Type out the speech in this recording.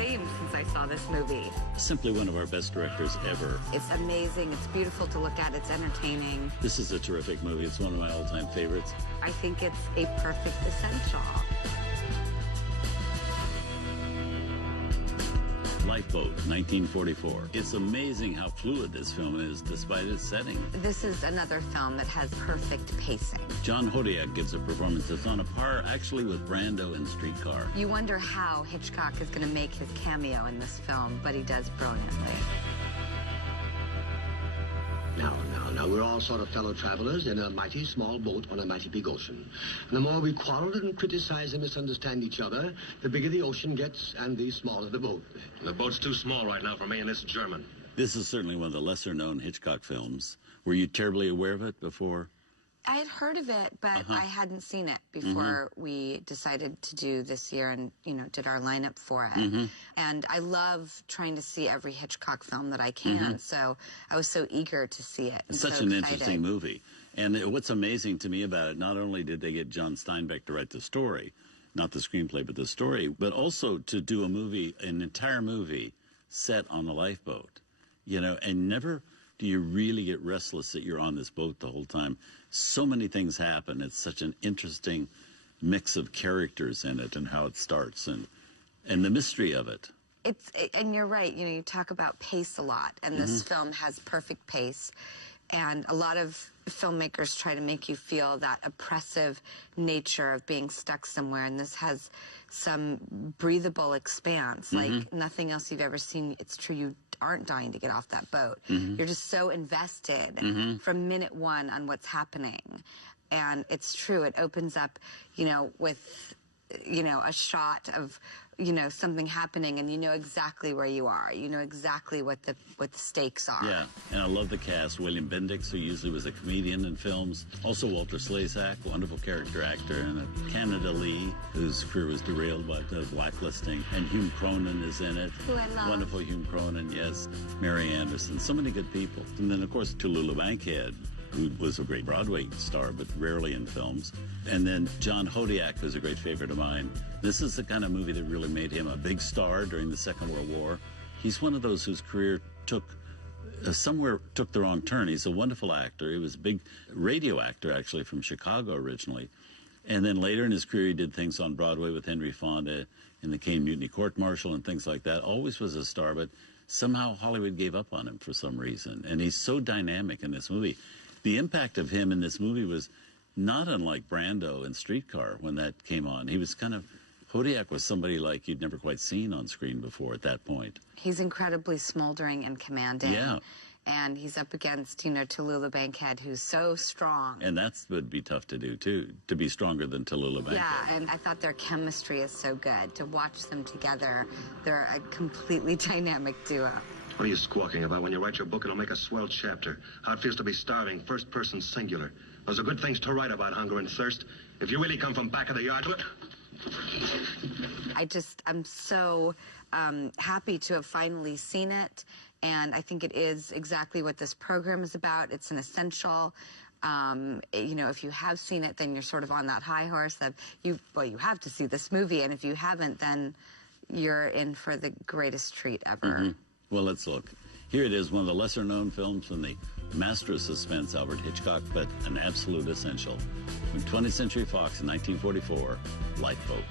same since I saw this movie. Simply one of our best directors ever. It's amazing. It's beautiful to look at. It's entertaining. This is a terrific movie. It's one of my all-time favorites. I think it's a perfect essential. Lifeboat, 1944. It's amazing how fluid this film is despite its setting. This is another film that has perfect pacing. John Hodiak gives a performance that's on a par actually with Brando in Streetcar. You wonder how Hitchcock is going to make his cameo in this film, but he does brilliantly. Now, we're all sort of fellow travelers in a mighty small boat on a mighty big ocean. And the more we quarrel and criticize and misunderstand each other, the bigger the ocean gets and the smaller the boat. The boat's too small right now for me, and it's German. This is certainly one of the lesser-known Hitchcock films. Were you terribly aware of it before? I had heard of it, but I hadn't seen it before we decided to do this year and, did our lineup for it. And I love trying to see every Hitchcock film that I can, so I was so eager to see it. It's such an interesting movie. And what's amazing to me about it, not only did they get John Steinbeck to write the story, not the screenplay, but the story, but also to do an entire movie set on a lifeboat, and never do you really get restless that you're on this boat the whole time. So many things happen. It's such an interesting mix of characters in it and how it starts and the mystery of it. And you're right, you talk about pace a lot, and this film has perfect pace. And a lot of filmmakers try to make you feel that oppressive nature of being stuck somewhere, and this has some breathable expanse, like nothing else you've ever seen. It's true, you aren't dying to get off that boat. You're just so invested from minute one on what's happening. And it's true, it opens up, with, a shot of, something happening, and you know exactly where you are. You know exactly what the stakes are. Yeah, and I love the cast. William Bendix, who usually was a comedian in films. Also Walter Slezak, wonderful character actor, and Canada Lee, whose career was derailed by the blacklisting. And Hume Cronin is in it. Who I love. Wonderful Hume Cronin, yes. Mary Anderson, so many good people. And then, of course, Tallulah Bankhead, who was a great Broadway star, but rarely in films. And then John Hodiak, who's a great favorite of mine. This is the kind of movie that really made him a big star during the Second World War. He's one of those whose career took the wrong turn. He's a wonderful actor. He was a big radio actor, actually, from Chicago originally. And then later in his career, he did things on Broadway with Henry Fonda in the Caine Mutiny Court Martial and things like that. Always was a star, but somehow Hollywood gave up on him for some reason. And he's so dynamic in this movie. The impact of him in this movie was not unlike Brando in Streetcar when that came on. He was Hodiak was somebody like you'd never quite seen on screen before at that point. He's incredibly smoldering and commanding. Yeah. And he's up against, Tallulah Bankhead, who's so strong. And that would be tough to do, too, to be stronger than Tallulah Bankhead. Yeah, and I thought their chemistry is so good. To watch them together, they're a completely dynamic duo. What are you squawking about? When you write your book, it'll make a swell chapter. How it feels to be starving, first person singular. Those are good things to write about, hunger and thirst. If you really come from back of the yard... I'm so happy to have finally seen it, and I think it is exactly what this program is about. It's an essential. If you have seen it, then you're sort of on that high horse that you have to see this movie, and if you haven't, then you're in for the greatest treat ever. Well, let's look. Here it is, one of the lesser-known films from the master of suspense, Alfred Hitchcock, but an absolute essential. From 20th Century Fox in 1944, Lifeboat.